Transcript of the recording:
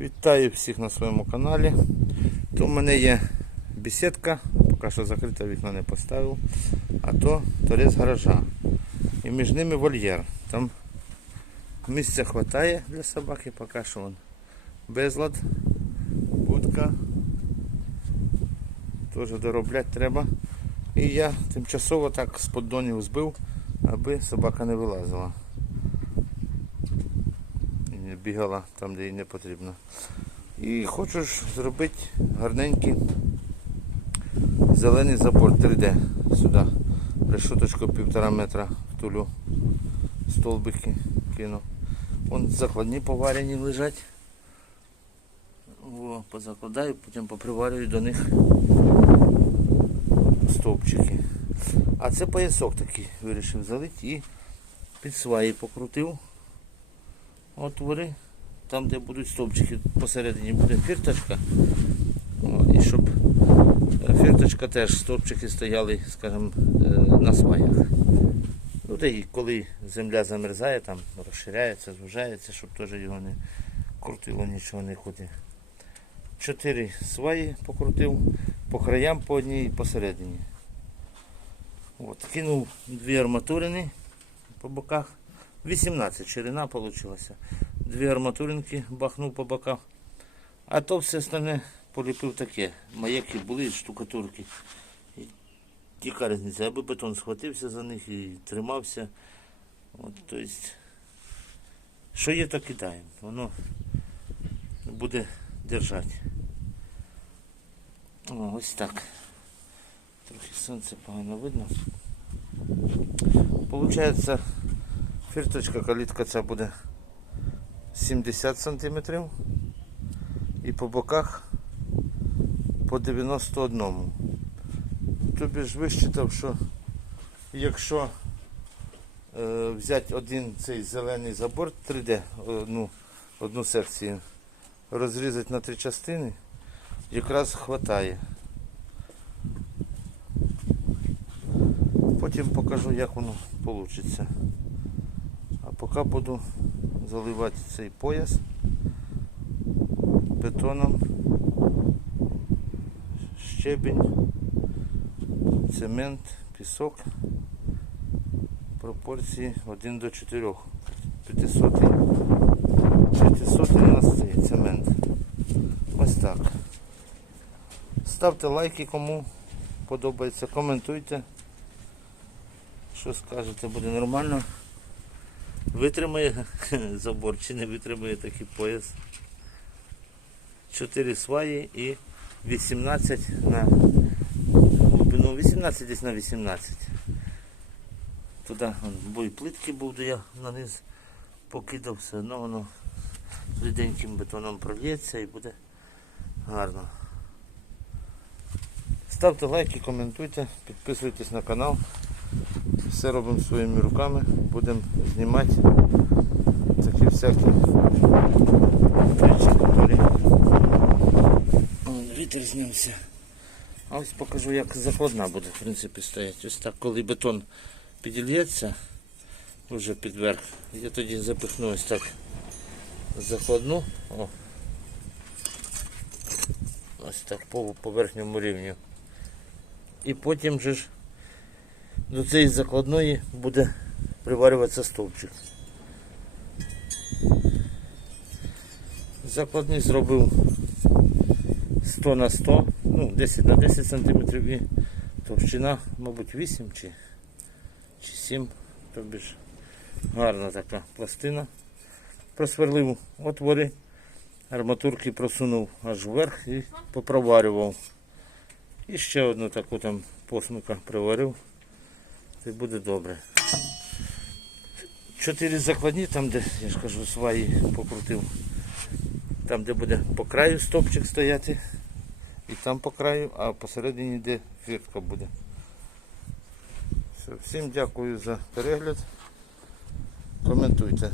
Вітаю всіх на своєму каналі. То в мене є бесідка, поки що закрита вікна не поставив, а то торець гаража. І між ними вольєр. Там місця вистачає для собаки, поки що вон безлад, будка. Теж доробляти треба. І я тимчасово так з поддонів збив, аби собака не вилазила. Не бігала там, де їй не потрібно. І хочу зробити гарненький зелений забор 3D сюди. Решеточку півтора метра втулю. Столбики кину. Вон закладні поварені лежать. О, позакладаю, потім поприварюю до них стовпчики. А це поясок такий вирішив залити і під сваї покрутив. Отвори. Там, де будуть стовпчики, посередині буде фірточка. І щоб е, фірточка теж стовпчики стояли, скажімо, е, на сваях. Ну, та і коли земля замерзає, там розширяється, звужається, щоб теж його не крутило, нічого не ходить. Чотири сваї покрутив, по краям по одній і посередині. От, кинув дві арматурини по боках. 18 ширина вийшла. Дві арматуринки бахнув по боках. А то все остальне поліпив таке. Маяки були, штукатурки. Яка різниця, аби бетон схватився за них і тримався. От, то есть, що є, то кидаємо. Воно буде держати. О, ось так. Трохи сонце погано видно. Получається, фірточка калітка ця буде 70 см і по боках по 91. Тобі ж вищитав, що якщо е, взяти один цей зелений забор 3D, одну, одну секцію, розрізати на три частини, якраз вистачає. Потім покажу, як воно вийде. Поки буду заливати цей пояс бетоном, щебінь, цемент, пісок. Пропорції 1 до 4. 500 500 у нас цей цемент. Ось так. Ставте лайки, кому подобається, коментуйте. Що скажете, буде нормально? Витримає забор чи не витримає такий пояс. 4 сваї і 18 на глибину. 18 десь на 18. Туди бой плитки був, де я на низ покидав, все одно воно з ріденьким бетоном прольється і буде гарно. Ставте лайки, коментуйте, підписуйтесь на канал. Все робимо своїми руками, будемо знімати такі всякі речі, які вітер знявся. А ось покажу, як закладна буде в принципі стояти. Ось так, коли бетон підільється вже під верх, я тоді запихну ось так закладну. О. Ось так по, по верхньому рівню. І потім же ж до цієї закладної буде приварюватися стовпчик. Закладний зробив 100 на 100, ну 10 на 10 см і товщина, мабуть, 8 чи, чи 7, тобі ж гарна така пластина. Просверлив отвори, арматурки просунув аж вверх і попроварював. І ще одну таку там посмика приварив. Це буде добре. Чотири закладні, там де, я ж кажу, сваї покрутив. Там, де буде по краю стопчик стояти. І там по краю, а посередині де фіртка буде. Все, всім дякую за перегляд. Коментуйте.